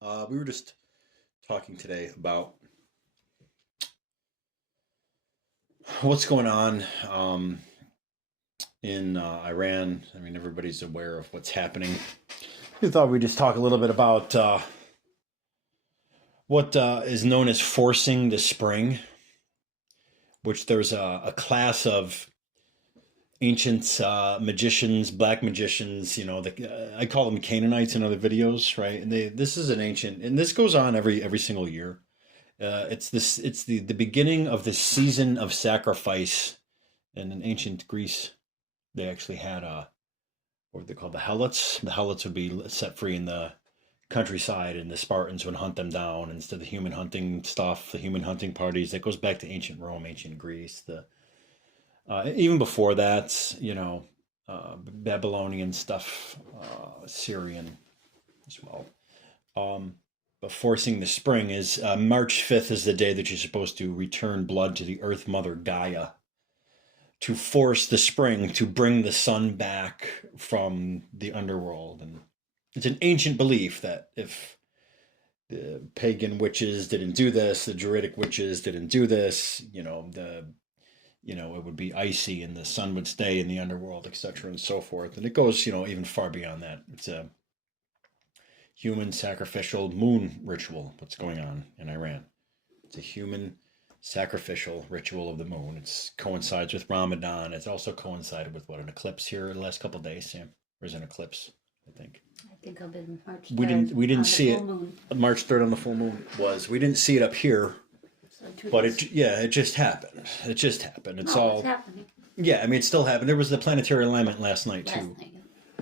We were just talking today about what's going on in Iran. I mean, everybody's aware of what's happening. We thought we'd just talk a little bit about what is known as forcing the spring, which there's a class of ancient magicians, black magicians. I call them Canaanites in other videos, right? And this is an ancient, and this goes on every single year. It's the beginning of the season of sacrifice. And in ancient Greece, they actually had what were they called? The Helots. The Helots would be set free in the countryside, and the Spartans would hunt them down instead of the human hunting stuff, the human hunting parties. That goes back to ancient Rome, ancient Greece. The even before that, Babylonian stuff, Syrian as well. But forcing the spring is March 5th is the day that you're supposed to return blood to the Earth Mother Gaia, to force the spring, to bring the sun back from the underworld. And it's an ancient belief that if the pagan witches didn't do this, the Druidic witches didn't do this, it would be icy and the sun would stay in the underworld, etc., and so forth. And it goes, even far beyond that. It's a human sacrificial moon ritual, what's going on in Iran. It's a human sacrificial ritual of the moon. It coincides with Ramadan. It's also coincided with an eclipse here the last couple of days, Sam. There's an eclipse, I think. I think I've been March 3rd. We didn't see it. Moon. March 3rd on the full moon we didn't see it up here. So but it just happened. It just happened. It's happening. Yeah, I mean, it still happened. There was the planetary alignment last night too.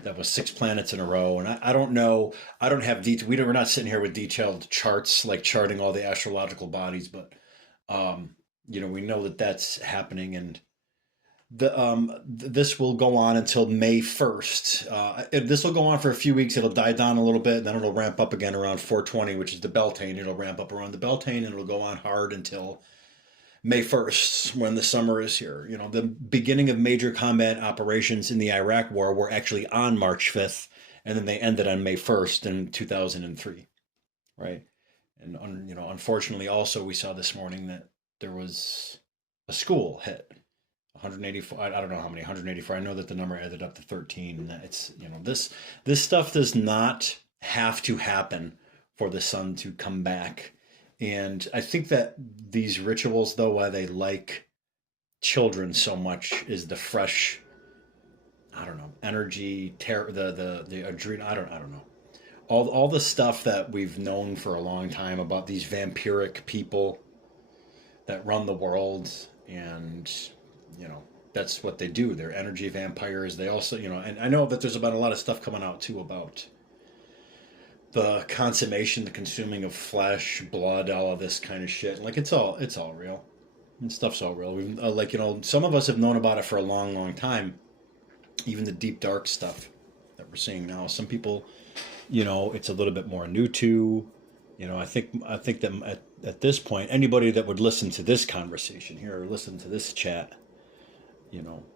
That was 6 planets in a row, and I don't know. I don't have detail. We're not sitting here with detailed charts, like charting all the astrological bodies, but we know that that's happening, and this will go on until May 1st. This will go on for a few weeks. It'll die down a little bit, and then it'll ramp up again around 420, which is the Beltane. It'll ramp up around the Beltane, and it'll go on hard until May 1st, when the summer is here. The beginning of major combat operations in the Iraq War were actually on March 5th, and then they ended on May 1st in 2003, right? And, unfortunately, also we saw this morning that there was a school hit. 184, I don't know how many, 184. I know that the number added up to 13. And it's, this stuff does not have to happen for the sun to come back. And I think that these rituals, though, why they like children so much is the fresh, energy, the adrenaline. I don't know. All the stuff that we've known for a long time about these vampiric people that run the world, and that's what they do. They're energy vampires. They also, and I know that there's about a lot of stuff coming out too about the consummation, the consuming of flesh, blood, all of this kind of shit. Like it's all real, and stuff's all real. We've some of us have known about it for a long, long time. Even the deep dark stuff that we're seeing now. Some people, it's a little bit more new to. I think that at this point, anybody that would listen to this conversation here or listen to this chat,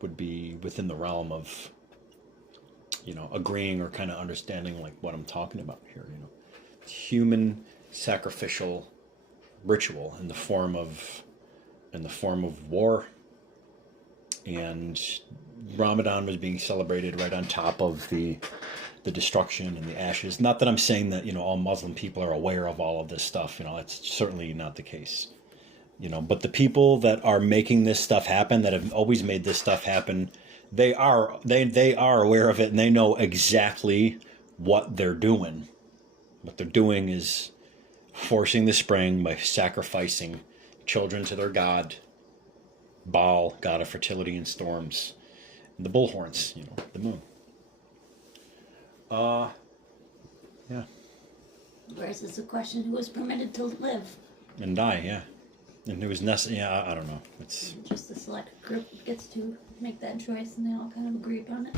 would be within the realm of, agreeing or kind of understanding like what I'm talking about here. Human sacrificial ritual in the form of war, and Ramadan was being celebrated right on top of the destruction and the ashes. Not that I'm saying that all Muslim people are aware of all of this stuff. That's certainly not the case. But the people that are making this stuff happen, that have always made this stuff happen, they are aware of it, and they know exactly what they're doing. What they're doing is forcing the spring by sacrificing children to their god, Baal, god of fertility and storms, and the bullhorns, the moon. Yeah. Whereas it's a question who was permitted to live and die, yeah. And it was necessary. Yeah, I don't know. It's just the select group gets to make that choice, and they all kind of agree upon it.